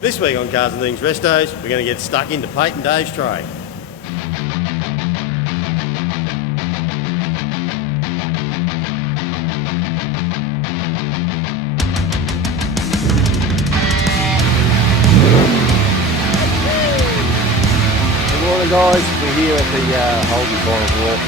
This week on Cars and Things Restos, we're going to get stuck into Pete and Dave's tray. Good morning guys, we're here at the Holden Bottom Walk.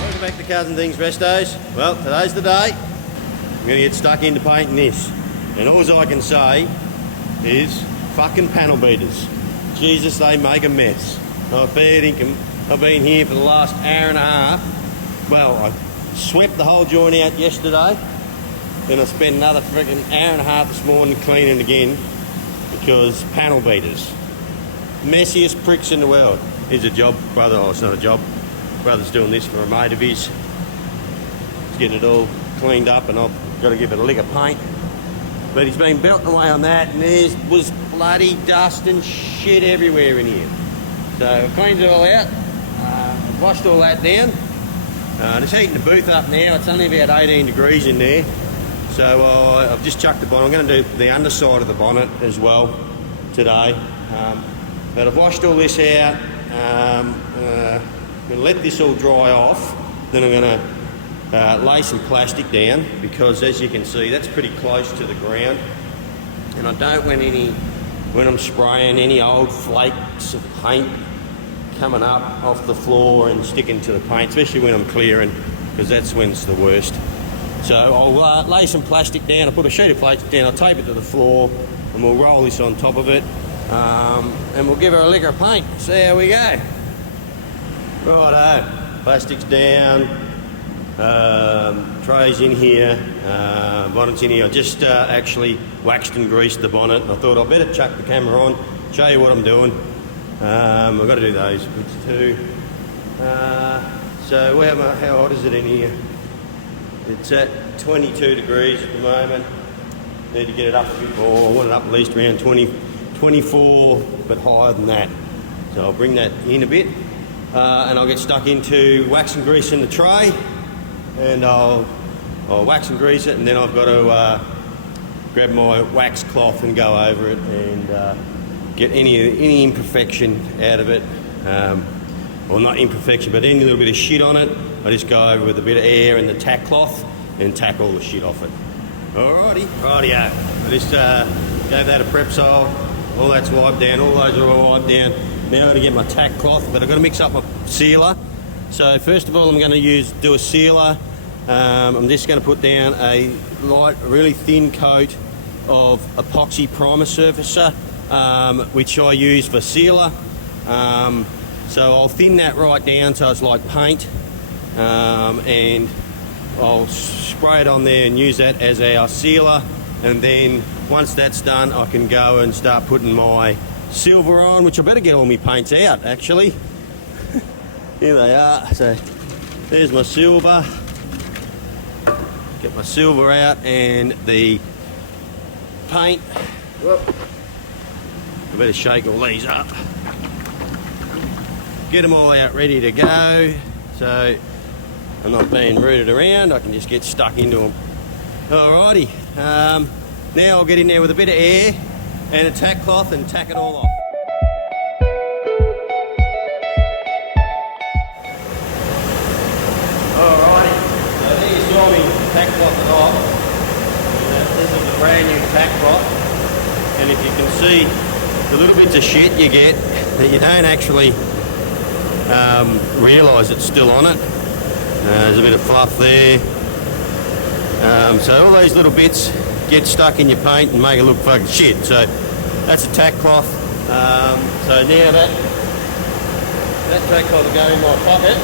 Welcome back to Cars and Things Restos. Well, today's the day. I'm going to get stuck into painting this. And all I can say is fucking panel beaters. Jesus, they make a mess. I fair dinkum. I've been here for the last hour and a half. Well, I swept the whole joint out yesterday. Then I spent another freaking hour and a half this morning cleaning again because panel beaters. Messiest pricks in the world. Here's a job, brother. Oh, it's not a job. Brother's doing this for a mate of his. He's getting it all cleaned up and I've got to give it a lick of paint. But he's been belting away on that and there was bloody dust and shit everywhere in here. So I've cleaned it all out. I've washed all that down. Just heating the booth up now. It's only about 18 degrees in there. So I've just chucked the bonnet. I'm going to do the underside of the bonnet as well today. But I've washed all this out. I'm going to let this all dry off. Then I'm going to lay some plastic down because as you can see that's pretty close to the ground. And I don't want any, when I'm spraying, any old flakes of paint coming up off the floor and sticking to the paint, especially when I'm clearing, because that's when it's the worst. So I'll lay some plastic down, I'll put a sheet of plastic down, I'll tape it to the floor and we'll roll this on top of it and we'll give her a lick of paint. See how we go. Righto, plastic's down, trays in here, bonnet's in here. I just actually waxed and greased the bonnet. I thought I'd better chuck the camera on, show you what I'm doing. I've got to do those bits too. So how hot is it in here? It's at 22 degrees at the moment. Need to get it up a bit more. I want it up at least around 24, but higher than that. So I'll bring that in a bit. And I'll get stuck into wax and grease in the tray. And I'll wax and grease it, and then I've got to grab my wax cloth and go over it and get any imperfection out of it. Well, not imperfection, but any little bit of shit on it. I just go over with a bit of air and the tack cloth and tack all the shit off it. Alrighty, rightio. I just gave that a prep sole. All that's wiped down, all those are all wiped down. Now I'm going to get my tack cloth, but I've got to mix up my sealer. So first of all, I'm going to do a sealer. I'm just going to put down a light, really thin coat of epoxy primer surfacer, which I use for sealer. So I'll thin that right down so it's like paint, and I'll spray it on there and use that as our sealer. And then once that's done, I can go and start putting my silver on, which I better get all my paints out actually. Here they are. So there's my silver. Get my silver out and the paint. Whoop. I better shake all these up. Get them all out ready to go. So I'm not being rooted around. I can just get stuck into them. Alrighty. Now I'll get in there with a bit of air and a tack cloth and tack it all off. Alrighty, so there you saw me tack cloth it off. This is a brand new tack cloth, and if you can see the little bits of shit you get that you don't actually realise it's still on it. There's a bit of fluff there. So all those little bits get stuck in your paint and make it look fucking shit. So that's a tack cloth. So now that tack cloth will go in my pocket,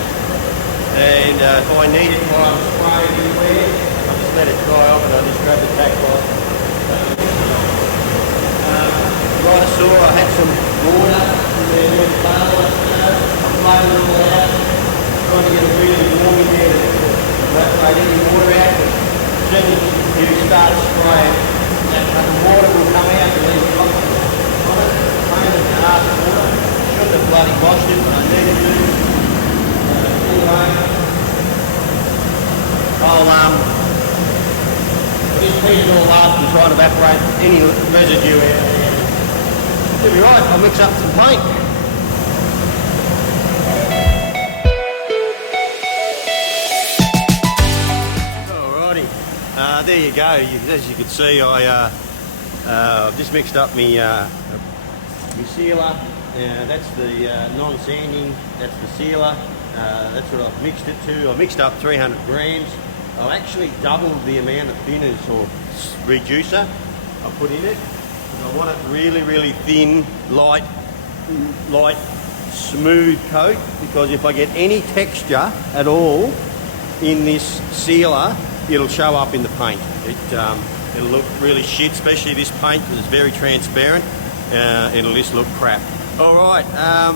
and if I need it while I'm spraying anywhere, I'll just let it dry off and I'll just grab the tack cloth. Right, I saw I had some water in there with the barrel. I'm blowing it all out, trying to get it really warm in there to evaporate any water out. As soon as you start spraying, that water will come out and leave drops on it. half the water. Shouldn't have bloody washed it, but I needed to. Anyway, I'll just heat it all up and try to evaporate any residue out there. It'll be right, I'll mix up some paint. Alrighty, there you go. As you can see, I've just mixed up my sealer. That's the non-sanding, that's the sealer. That's what I've mixed it to. I mixed up 300 grams. I've actually doubled the amount of thinners or reducer I put in it. I want it really, really thin, light, smooth coat, because if I get any texture at all in this sealer, it'll show up in the paint. It'll look really shit, especially this paint, because it's very transparent. It'll just look crap. All right,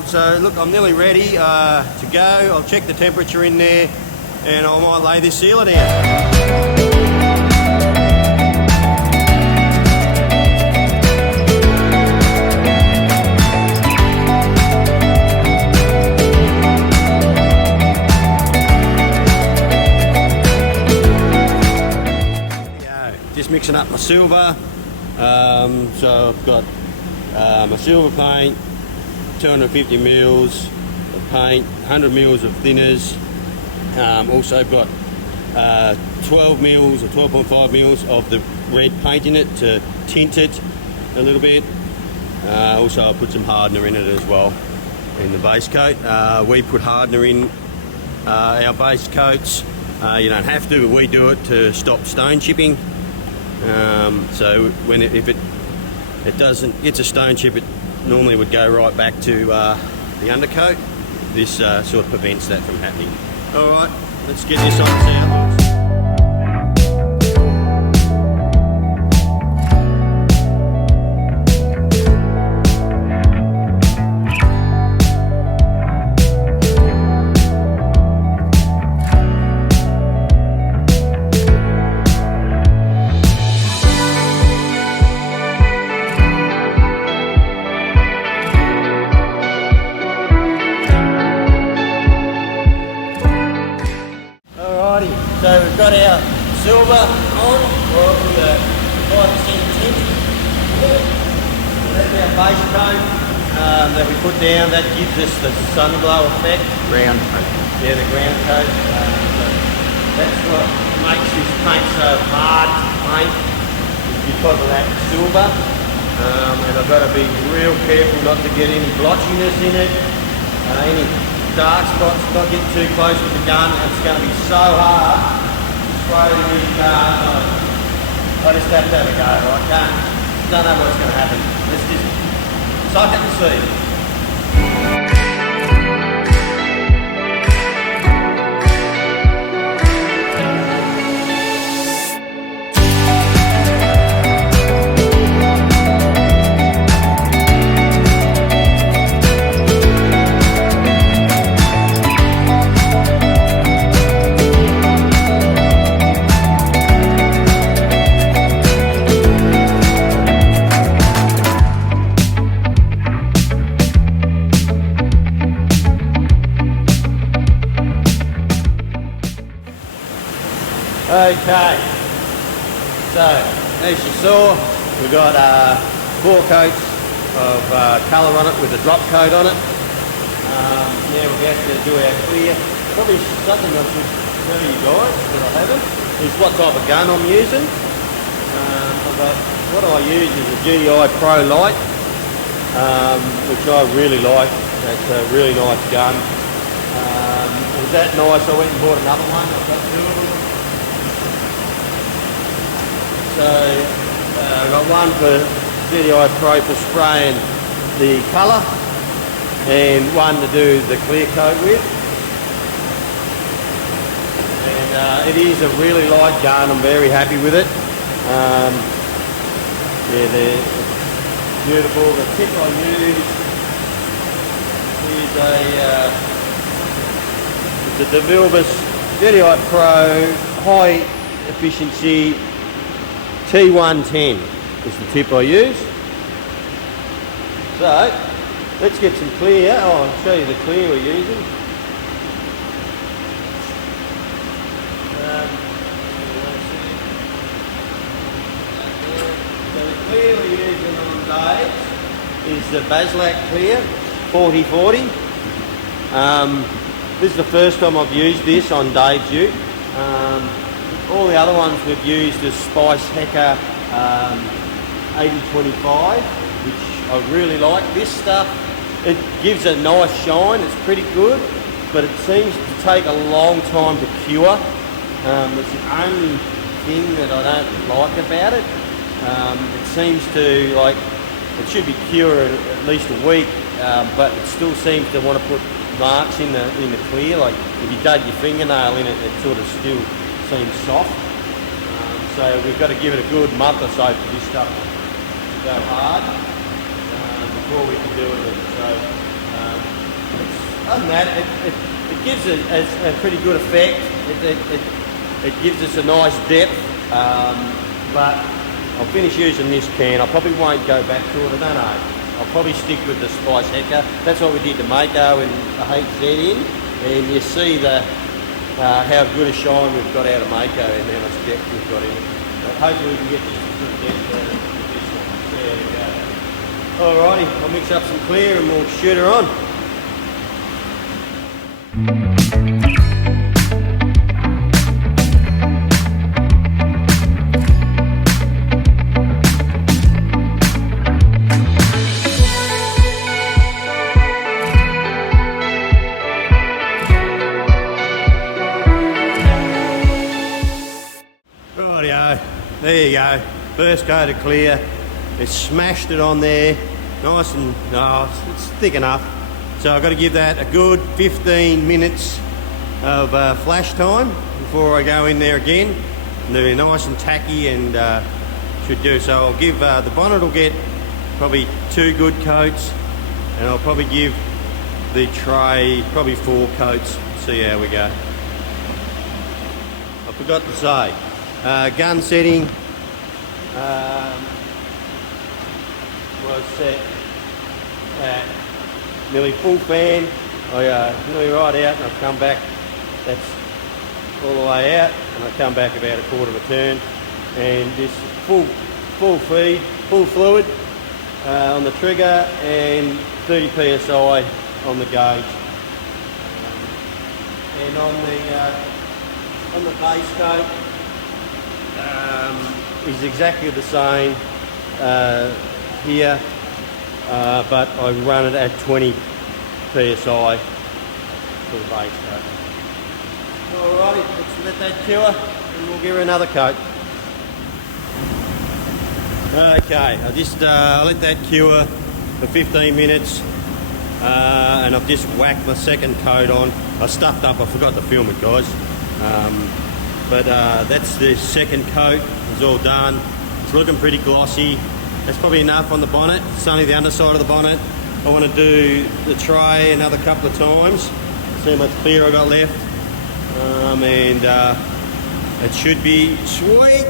so look, I'm nearly ready to go. I'll check the temperature in there, and I might lay this sealer down. Just mixing up my silver. So I've got my silver paint, 250 mils of paint, 100 mils of thinners. Also got 12 mils or 12.5 mils of the red paint in it to tint it a little bit. Also I put some hardener in it as well in the base coat. We put hardener in our base coats. You don't have to, but we do it to stop stone chipping. So if it doesn't, it's a stone chip, it normally would go right back to the undercoat. This sort of prevents that from happening. All right, let's get this on out. So we've got our silver on, with a 5% tint. That's our base coat that we put down. That gives us the sunglow effect. Ground coat. Yeah, the ground coat. That's what makes this paint so hard to paint, is because of that silver. And I've got to be real careful not to get any blotchiness in it, any dark spots. Not get too close with the gun. It's going to be so hard to spray these cars. I just have to have a go. I don't know what's going to happen. Let's just suck it and see. Okay, so as you saw, we've got 4 coats of colour on it with a drop coat on it. Now we're going to do our clear. Probably something I should tell you guys that I haven't is what type of gun I'm using. What I use is a GDI Pro Light, which I really like. It's a really nice gun. It was that nice, I went and bought another one. I've got 2 of them. So I've got one for GDI Pro for spraying the colour and one to do the clear coat with. And it is a really light gun, I'm very happy with it. Yeah, they're beautiful. The tip I use is it's a DeVilbiss GDI Pro high efficiency T110 is the tip I use. So let's get some clear. Oh, I'll show you the clear we're using. So the clear we're using on Dave's is the Baslac Clear 4040. This is the first time I've used this on Dave's ute. All the other ones we've used is Spice Hecker 8025, which I really like. This stuff, it gives a nice shine, it's pretty good, but it seems to take a long time to cure. It's the only thing that I don't like about it. It seems to, like, it should be cured at least a week, but it still seems to want to put marks in the clear. Like if you dug your fingernail in it, it sort of still seems soft. So we've got to give it a good month or so for this stuff to go hard before we can do it. So other than that, it gives it a pretty good effect. It gives us a nice depth, but I'll finish using this can. I probably won't go back to it, I don't know. I'll probably stick with the Spice Hecker. That's what we did to Mako and the HZ in, and you see how good a shine we've got out of Mako and how much depth we've got in it. But hopefully we can get this good depth out of this one. There we go. Alrighty, I'll mix up some clear and we'll shoot her on. Rightio, there you go. First coat of clear. It's smashed it on there, nice and it's thick enough. So I've got to give that a good 15 minutes of flash time before I go in there again. And they're nice and tacky and should do. So I'll give the bonnet will get probably 2 good coats, and I'll probably give the tray probably 4 coats. See how we go. I forgot to say. Gun setting was set at nearly full fan. I nearly right out and I've come back, that's all the way out, and I come back about a quarter of a turn, and this full feed, full fluid on the trigger and 30 psi on the gauge. And on the base coat, is exactly the same here, but I run it at 20 psi for the base coat. Alrighty, let's let that cure and we'll give her another coat. Okay, I just let that cure for 15 minutes and I've just whacked the second coat on. I stuffed up, I forgot to film it, guys. But that's the second coat, it's all done. It's looking pretty glossy. That's probably enough on the bonnet. It's only the underside of the bonnet. I want to do the tray another couple of times, see how much clear I got left. And it should be sweet.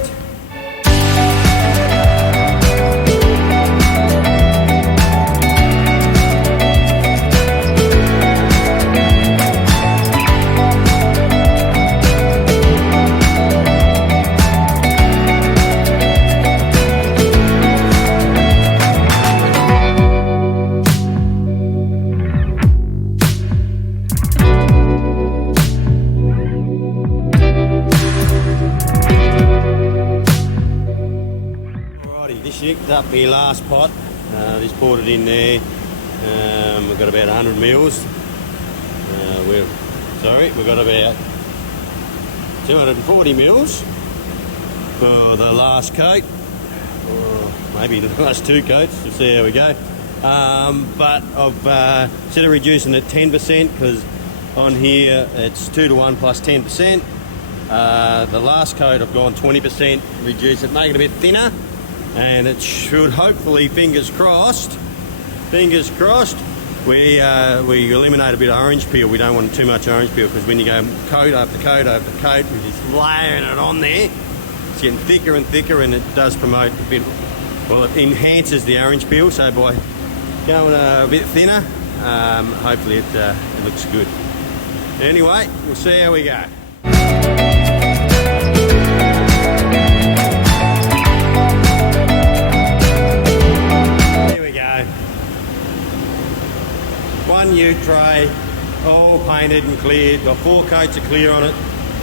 Up my last pot, just poured it in there. We've got about 100 mils. We've got about 240 mils for the last coat, or maybe the last 2 coats. We'll see how we go. But I've instead of reducing it 10%, because on here it's 2 to 1 plus 10%. The last coat I've gone 20%, reduce it, make it a bit thinner. And it should hopefully, fingers crossed, we eliminate a bit of orange peel. We don't want too much orange peel, because when you go coat after coat after coat, we're just layering it on there. It's getting thicker and thicker, and it does promote a bit, well, it enhances the orange peel. So by going a bit thinner. Hopefully it looks good. Anyway, we'll see how we go. Here we go. One ute tray, all painted and cleared. Got 4 coats of clear on it.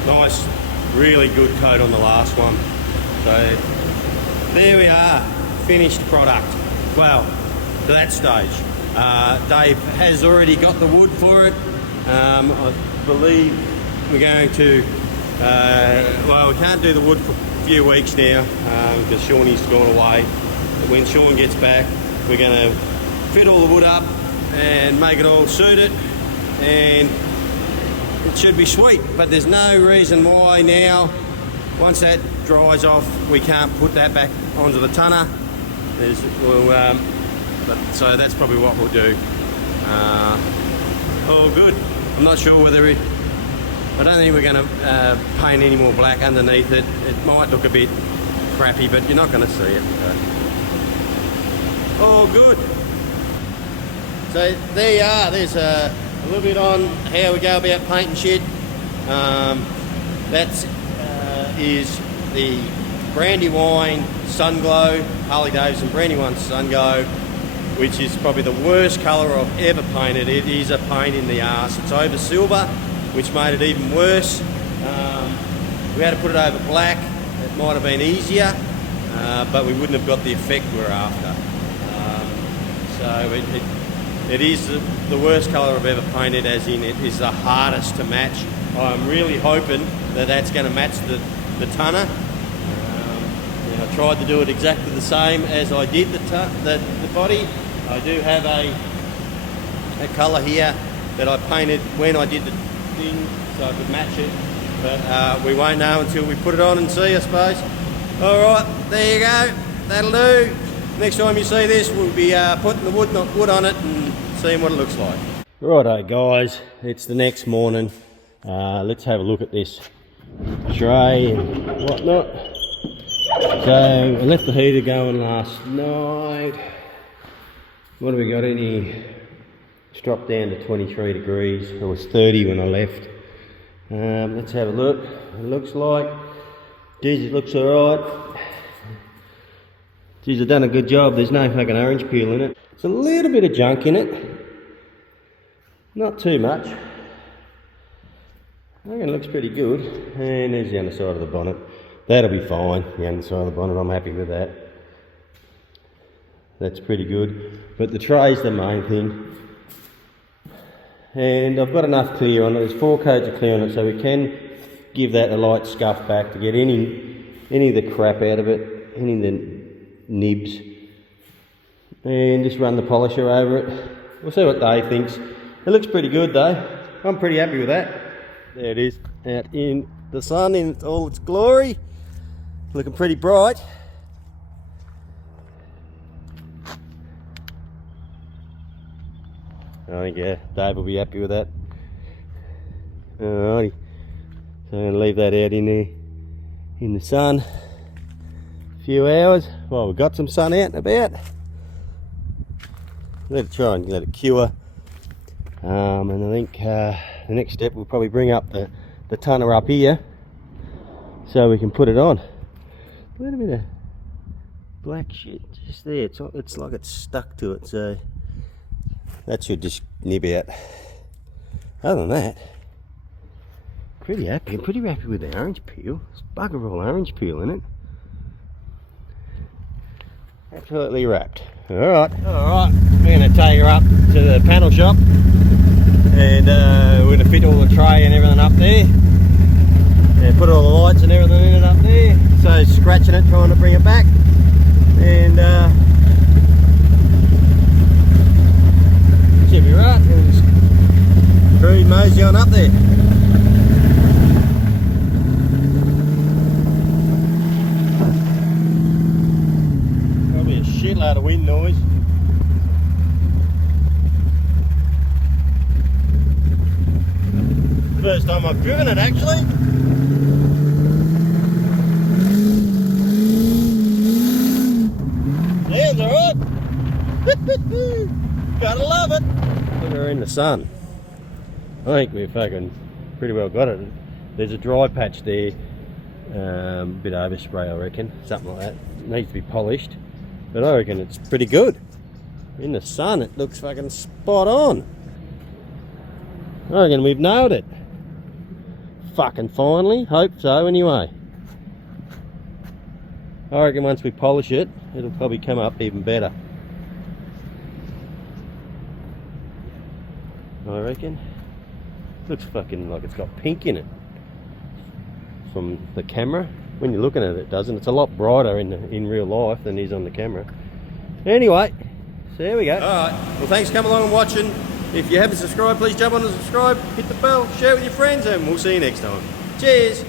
Nice, really good coat on the last one. So there we are, finished product. Well, to that stage. Dave has already got the wood for it. I believe we're going to, well, we can't do the wood for a few weeks now because Shawnee's gone away. When Sean gets back, we're going to fit all the wood up and make it all suit it, and it should be sweet. But there's no reason why now, once that dries off, we can't put that back onto the tonner. So that's probably what we'll do. All good. I'm not sure whether it, I don't think we're going to paint any more black underneath it. It might look a bit crappy, but you're not going to see it. So. All good. So there you are. There's a little bit on how we go about painting shit. That is the Brandywine Sunglow, Harley Davidson Brandywine Sunglow, which is probably the worst colour I've ever painted. It is a pain in the arse. It's over silver, which made it even worse. We had to put it over black. It might have been easier, but we wouldn't have got the effect we're after. So it is the worst colour I've ever painted, as in it is the hardest to match. I'm really hoping that that's going to match the tonner. I tried to do it exactly the same as I did the body. I do have a colour here that I painted when I did the thing, so I could match it. But we won't know until we put it on and see, I suppose. All right, there you go. That'll do. Next time you see this, we'll be putting the wood on it and seeing what it looks like. Righto, guys. It's the next morning. Let's have a look at this tray and whatnot. So I left the heater going last night. What have we got in here? It's dropped down to 23 degrees. It was 30 when I left. Let's have a look. It looks like, geez, it looks alright. Geez, I've done a good job. There's no fucking orange peel in it. There's a little bit of junk in it. Not too much. I reckon it looks pretty good. And there's the underside of the bonnet. That'll be fine, the underside of the bonnet. I'm happy with that. That's pretty good. But the tray's the main thing. And I've got enough clear on it. There's 4 coats of clear on it, so we can give that a light scuff back to get any of the crap out of it, any of the nibs. And just run the polisher over it. We'll see what Dave thinks. It looks pretty good though. I'm pretty happy with that. There it is, out in the sun in all its glory. Looking pretty bright. I think, yeah, Dave will be happy with that. Alrighty, so I'm going to leave that out in there in the sun a few hours. Well, we've got some sun out and about. Let it try and let it cure. And I think the next step we'll probably bring up the tonner up here so we can put it on. A little bit of black shit just there. It's like it's stuck to it, so that should just nib out. Other than that, pretty happy. I'm pretty happy with the orange peel. There's bugger all orange peel in it. Absolutely wrapped. Alright, we're going to take her up to the panel shop and we're going to fit all the tray and everything up there and put all the lights and everything in it up there. So scratching it, trying to bring it back, and should be right. We'll just cruise mosey on up there. Probably a shitload of wind noise. First time I've driven it actually. Sounds alright. Gotta love it. Look at her in the sun. I think we've fucking pretty well got it. There's a dry patch there. Bit overspray, I reckon. Something like that. It needs to be polished. But I reckon it's pretty good. In the sun, it looks fucking spot on. I reckon we've nailed it. Fucking finally. Hope so, anyway. I reckon once we polish it, it'll probably come up even better. I reckon. Looks fucking like it's got pink in it. From the camera. When you're looking at it, it doesn't. It's a lot brighter in real life than it is on the camera. Anyway, so there we go. Alright, well thanks for coming along and watching. If you haven't subscribed, please jump on and subscribe, hit the bell, share it with your friends, and we'll see you next time. Cheers!